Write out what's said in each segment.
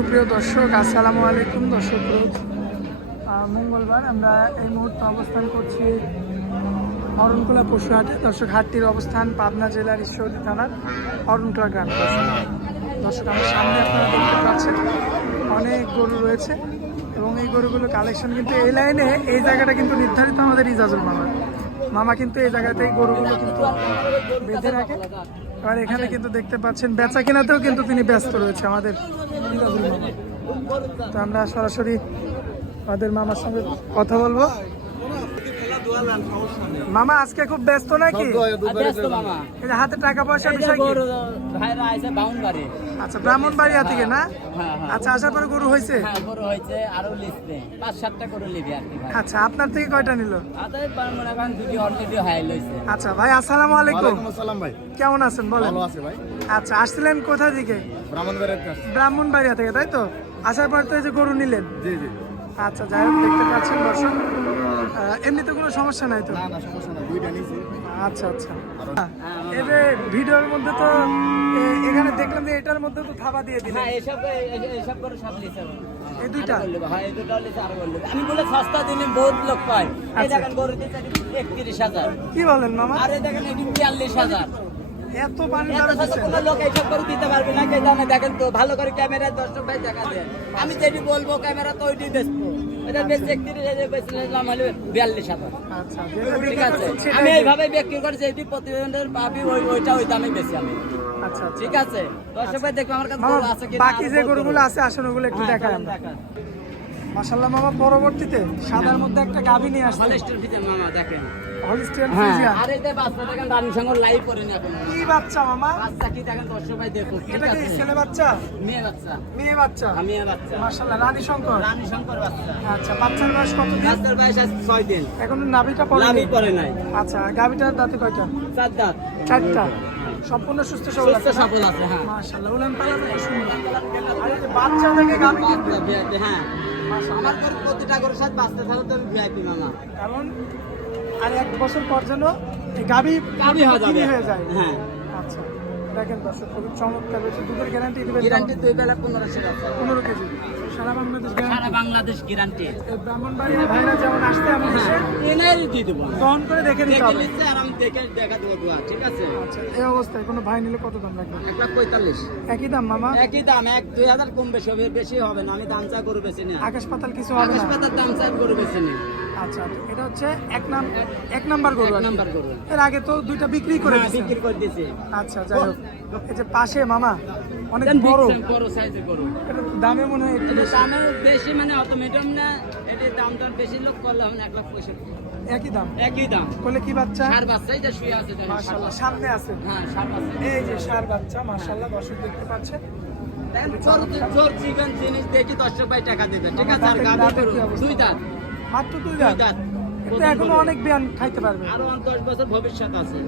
সুপ্রিয় দর্শক, আসসালামু আলাইকুম। দর্শক, রোজ মঙ্গলবার আমরা এই মুহূর্তে অবস্থান করছি অরণকুলা পশুহাটে। দর্শক, হাটটির অবস্থান পাবনা জেলার ঈশ্বরদী থানার অরণকুলা গ্রামে। দর্শক, আমার সামনে আপনারা দেখতে পাচ্ছেন অনেক গরু রয়েছে এবং এই গরুগুলো কালেকশন কিন্তু এই লাইনে, এই জায়গাটা কিন্তু নির্ধারিত আমাদের ইজাজুল মামা কিন্তু এই জায়গাতেই গরুগুলো কিন্তু বেঁধে রাখে। আর এখানে কিন্তু দেখতে পাচ্ছেন বেচা কেনাতেও কিন্তু তিনি ব্যস্ত রয়েছে আমাদের ইজাজুল মামা। তো আমরা সরাসরি আমাদের মামার সঙ্গে কথা বলবো। মামা আজকে খুব ব্যস্ত নাকি? হাতে টাকা পয়সার বিষয় কি? আচ্ছা, ব্রাহ্মণবাড়িয়া থেকে না? আচ্ছা, আসার পরে গরু হয়েছে? আচ্ছা, আপনার থেকে কয়টা নিল? আচ্ছা ভাই, আসসালামু আলাইকুম। ভাই কেমন আছেন বলেন? আচ্ছা, আসছিলেন কোথা থেকে? ব্রাহ্মণবাড়িয়া থেকে, তাই তো? আসার পর তো এই যে গরু নিলেন। জি জি। আচ্ছা, যাই হোক, দেখতে পাচ্ছেন দর্শক, এমনিতে কোনো সমস্যা নাই তো? না সমস্যা না, দুইটা নিয়েছি। আচ্ছা আচ্ছা। এই যে ভিডিওর মধ্যে তো এখানে দেখলাম যে এটার মধ্যে তো থাবা দিয়ে দিলেন। এই দুইটা আমি বলে সস্তা দিনে বহুত লোক পায়। এই দেখেন গরু দিতে 31,000। কি বলেন মামা? আর এই দেখেন 43,000। এত পানি কোনো লোক এইসব করে দিতে পারবে না। এই দামে দেখেন তো, ভালো করে ক্যামেরায় দর্শক ভাই দেখা দেয়। আমি যেটি বলবো ক্যামেরা তো ওইটি দেখবো। এটা বেশ 31,000 বেচলাম হলে 42,000। আচ্ছা, ঠিক আছে, আমি এইভাবে বিক্রি করছি। এটি প্রতিবেদনের পাবি ওইটা ওই দামে বেশি আমি। আচ্ছা, ঠিক আছে, দর্শক ভাই দেখবো আমার কাছে গরু আছে কি। বাকি যে গরুগুলো আছে আসলে ওগুলো একটু দেখাই আমরা। মাশাআল্লাহ মামা, পরবর্তীতে সাদার মধ্যে একটা গাভী নিয়ে আসছে। হলিস্টার ফিজিয়ান মামা দেখেন। Holstein Friesian. আর এই যে বাচ্চা দেখেন রানীর সঙ্গে লাইভ করে না এখন। কি বাচ্চা মামা? বাচ্চা কি দেখেন দর্শক ভাই দেখুন। এটা কি ছেলে বাচ্চা? মেয়ে বাচ্চা। মেয়ে বাচ্চা। মেয়ে বাচ্চা। মাশাআল্লাহ, রানী শঙ্কর। রানী শঙ্কর বাচ্চা। আচ্ছা, বাচ্চার বয়স কত দিন? বাচ্চার বয়স আছে 6 দিন। এখনো নাভিটা পড়েনি? লাভই করে নাই। আচ্ছা, গাভীটার দাঁতে কয়টা? 4 দাঁত। 4টা। সম্পূর্ণ সুস্থ সবল আছে? সফল আছে, হ্যাঁ। মাশাআল্লাহ, উলান পালান খুব সুন্দর। আর এই যে বাচ্চা থেকে গাভী কিন্তু হ্যাঁ, আমার ঘর প্রতিটা গরুর সাথে বাচ্চা ছাড়া তো আমি ভিআইপি মামা। কারণ আর 1 বছর পর যেন এই গাভী হয়ে যায়। হ্যাঁ। আচ্ছা, দেখেন দর্শক, খুবই চমৎকার হয়েছে। দুধের গ্যারান্টি দিবেন? গ্যারান্টি 2 বেলা 1500 টাকা। 15 কেজি সারা বাংলাদেশ সারা গ্যারান্টি। বাংলাদেশ গ্যারান্টি। ব্রাহ্মণবাড়িয়া ভাইরা যেমন আসতে আমাদের দেশে এনাই দিয়ে দেবো। দহন করে দেখে নিতে দেখে হবে। নিচ্ছে আর আমি দেখে দেখা দেবো দোয়া। ঠিক আছে। আচ্ছা, এই অবস্থায় কোনো ভাই নিলে কত দাম লাগবে? 1,45,000। একই দাম মামা? একই দাম, 1-2,000 কম বেশি হবে, বেশি হবে না। আমি দাম চা গরু বেশি না। আকাশ পাতাল কিছু হবে আকাশ না? পাতার দাম চা গরু বেশি নেই। আচ্ছা, এটা হচ্ছে এক নাম্বার গরু। 1 নাম্বার গরু। এর আগে তো দুইটা বিক্রি করে হ্যাঁ, দিয়েছেন। বিক্রি করে দিয়েছি। আচ্ছা, যাই হোক, এই যে পাশে মামা অনেক দেন বড়, বড় সাইজের গরু। এটা দামে মনে হয় একটু বেশি। দামে বেশি মানে অত মিডিয়াম না। এটির দাম দর বেশি লোক করলে হবে 1,65,000। একই দাম? একই দাম। বলে কি বাচ্চা? ষাঁড় বাচ্চাই যা শুয়ে আছে দেখেন। মাশাআল্লাহ, সামনে আছে। হ্যাঁ, ষাঁড় বাচ্চা। এই যে ষাঁড় বাচ্চা, মাশাআল্লাহ, দর্শক দেখতে পাচ্ছেন। দেখেন জোর জীবন জিনিস দেখি দর্শক ভাই টাকা দেবে। ঠিক আছে। আর গাভী গরু 2 দাঁত। মাত্র 2 2 দাঁত? দাঁত। কিন্তু এখনো অনেক বিয়ান খাইতে পারবে। আরো 10 বছর ভবিষ্যৎ আছে।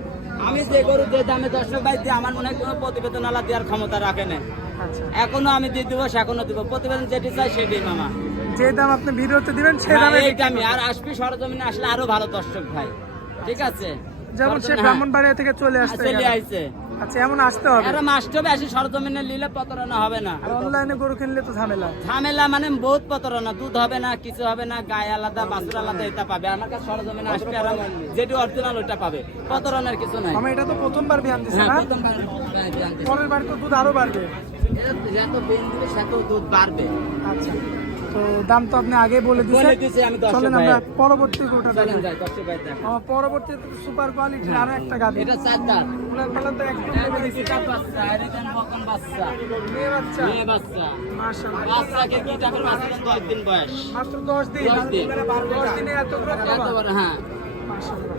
আমি যে গরু যে দামে দর্শক ভাই দিয়ে আমার মনে হয় কোনো প্রতিবেদন আলা দেওয়ার ক্ষমতা রাখে না। আচ্ছা, এখনো আমি দিয়ে দিব, এখনো দিব। প্রতিবেদন যেটি চাই সেটাই মামা। যে দাম আপনি ভিডিওতে দিবেন সেই হ্যাঁ, দামে এই দামে। আর আসবি সরজমিনে আসলে আরো ভালো দর্শক ভাই। ঠিক আছে। যেমন সে হ্যাঁ, ব্রাহ্মণবাড়িয়া থেকে চলে আসছে। চলে আইছে। আচ্ছা, এমন আসতে হবে। এরা মাস্টবে আসি সরজমিনে নিলে প্রতারণা হবে না। আর অনলাইনে গরু কিনলে তো ঝামেলা। ঝামেলা মানে বহুত প্রতারণা। দুধ হবে না, কিছু হবে না, গায়ে আলাদা বাছুর আলাদা এটা পাবে। আমার কাছে সরজমিনে আসবে আর যেটি অরিজিনাল ওটা পাবে। প্রতারণার কিছু নাই। আমি এটা তো প্রথমবার বিয়ান দিছি হ্যাঁ, না? প্রথমবার জানতে। পরের বার তো দুধ আরো বাড়বে। যত বেন দিবে সেত দুধ বাড়বে। আচ্ছা, তো দাম তো আপনি আগে বলে বলে দিয়েছেন। দিয়েছি আমি 10 চলেন আমরা পরবর্তী গরুটা চলেন দেখেন। যাই 10 ভাই দেখ। আমার পরবর্তী সুপার কোয়ালিটির আরো একটা গাভী। এটা 4 দাঁত। উলান পালান তো একদম নেমে গেছে। পিকআপ বাচ্চা, এরিটান বকন বাচ্চা, মেয়ে বাচ্চা। মেয়ে বাচ্চা। মাশাআল্লাহ, বাচ্চাকে কি টাকার বাচ্চা 10 দিন বয়স। মাত্র 10 দিন। 10 দিন। 10 দিনে এত বড় এত খাবার। বড়, হ্যাঁ। মাশাআল্লাহ,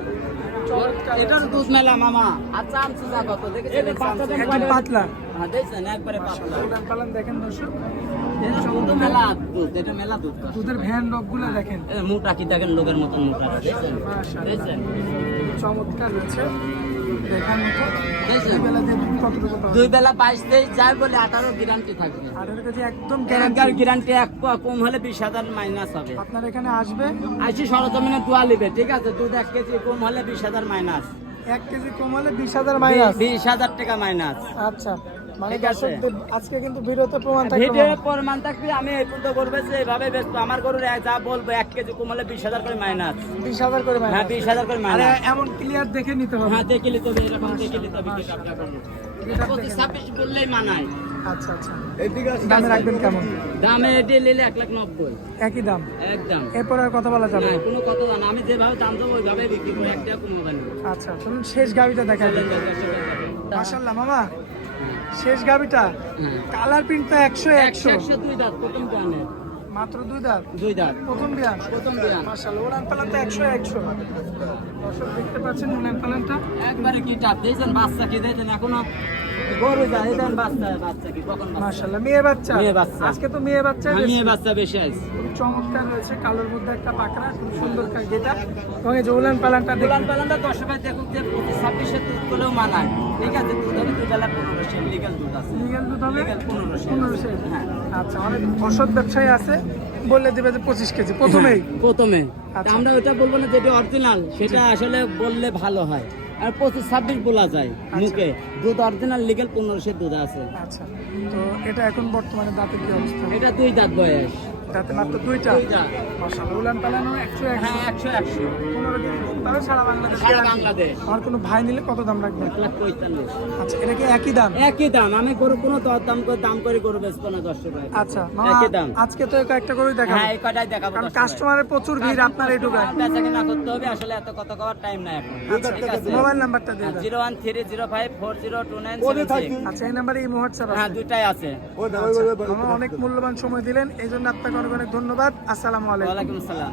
চমৎকার। এটার দুধ মেলা মামা। আচ্ছা আমসু যা কত দেখেছেন? একদম পাতলা। হ্যাঁ দেখছেন একবারে পাতলা। উলান পালান দেখেন দর্শক, এটা শুধু মেলা দুধ, এটা মেলা দুধ। দুধের ভ্যান রকগুলো দেখেন। এই মোটা কি দেখেন লোকের মতন মোটা দেখছেন? মাশাআল্লাহ, দেখছেন? চমৎকার হচ্ছে দেখার মতো। দেখছেন? দুই বেলা দিয়ে দুধ কতটুকু পাবে? 2 বেলা 22-23 যায় বলে 18 গ্যারান্টি থাকবে। 18 কেজি একদম গ্যারান্টি গ্যারান্টি। গ্যারান্টি এক পোয়া কম হলে 20,000 মাইনাস হবে। আপনার এখানে আসবে, আইসি সরজমিনে দোয়া লিবে। ঠিক আছে। দুধ 1 কেজি কম হলে 20,000 মাইনাস। 1 কেজি কম হলে 20,000 মাইনাস। 20,000 টাকা মাইনাস। আচ্ছা, মানে ঠিক আছে। দর্শকদের আজকে কিন্তু ভিডিওতে প্রমাণ থাকবে ভিডিও মামা। প্রমাণ থাকবে, আমি এই পর্যন্ত বলবো যে এইভাবে ব্যস্ত আমার গরুর যা বলবো 1 কেজি কমালে 20,000 করে মাইনাস। 20,000 করে মাইনাস। হ্যাঁ 20,000 করে আরে মাইনাস। এমন ক্লিয়ার দেখে নিতে হবে। হ্যাঁ দেখিলি তবে এরকম দেখিলি তবে কি কাপড় করবো। এটা 26 বললেই মানায়। আচ্ছা আচ্ছা, দামে রাখবেন কেমন? দামে এটি নিলে 1,90,000 একই দাম, একদম। এরপর আর কথা বলা যাবে না, না। কোনো কথা না, আমি যেভাবে দাম দেবো ওইভাবে বিক্রি করি, একটা কোনো দাম নেই। আচ্ছা চলুন শেষ গাবিটা দেখাই দেন। মাশাআল্লাহ মামা, শেষ গাবিটা হ্যাঁ কালার প্রিন্ট তো 100 100, 102 দাঁত প্রথম বিয়ানে, মাত্র 2 দাঁত 2 দাঁত প্রথম বিয়ান। প্রথম বিয়ান। মাশাআল্লাহ, ওলান পালান তো 100 100। দর্শক দেখতে পাচ্ছেন ওলান পালানটা। একবারে কি টাপ দিয়েছেন, বাচ্চা কি দিয়েছেন এখনো গরু যায় দেন, বাচ্চা কি কখন বাচ্চা? মাশাআল্লাহ, মেয়ে বাচ্চা। মেয়ে বাচ্চা। আজকে তো মেয়ে বাচ্চা আমি বেশি। এই বাচ্চা বেশি আছে। খুব চমৎকার রয়েছে, কালোর মধ্যে একটা পাকড়া, খুব সুন্দর গেটা। এবং এই যে উলান পালানটা দেখুন। উলান পালানটা 10 টাকা দেখুন যে 26 দুধ করেও মানায়। ঠিক আছে, দুধ হবে 2 বেলা 1500 লিগ্যাল দুধ আছে। লিগ্যাল দুধ হবে লিগ্যাল 1500 1500। হ্যাঁ আচ্ছা, অনেক অসৎ ব্যবসায়ী আছে, বললে দেবে যে 25 কেজি প্রথমেই। প্রথমে আচ্ছা। আমরা ওটা বলবো না যেটা অরিজিনাল, সেটা আসলে বললে ভালো হয়। আর 25-26 বলা যায় মুখে, দুধ অরিজিনাল লিগ্যাল 1500 দুধ আছে। আচ্ছা, তো এটা এখন বর্তমানে দাঁতের কি অবস্থা? এটা 2 দাঁত বয়স। দাঁতে মাত্র 2টা। 2 দাঁত। মাশাআল্লাহ, উলান পালানো 100 100। হ্যাঁ 100 15 কেজি দুধ পাবে সারা বাংলাদেশে। সারা বাংলাদেশ। আর কোনো ভাই নিলে কত দাম রাখবেন? 1,45,000। আচ্ছা, এটা কি একই দাম? একই দাম, আমি গরু কোনো দাম করে গরু বেচবো না 10 টাকা। আচ্ছা মামা, একই দাম। আজকে তো কয়েকটা করে দেখাবো, হ্যাঁ এই কটাই দেখাবো। কারণ 10 টাকা। কাস্টমারের প্রচুর ভিড় আপনার এই ঢোকায়। বেচা কিনা করতে হবে, আসলে এত কথা কওয়ার টাইম নাই এখন। ঠিক আছে। মোবাইল নাম্বারটা দিয়ে দেন। 01305402976। আচ্ছা, এই নাম্বারে এই হোয়াটসঅ্যাপ হ্যাঁ আছে। দুটাই আছে। আচ্ছা, মামা অনেক মূল্যবান সময় দিলেন, এই জন্য আপনাকে অনেক অনেক ধন্যবাদ। আসসালামু আলাইকুম। ওয়ালাইকুম আসসালাম।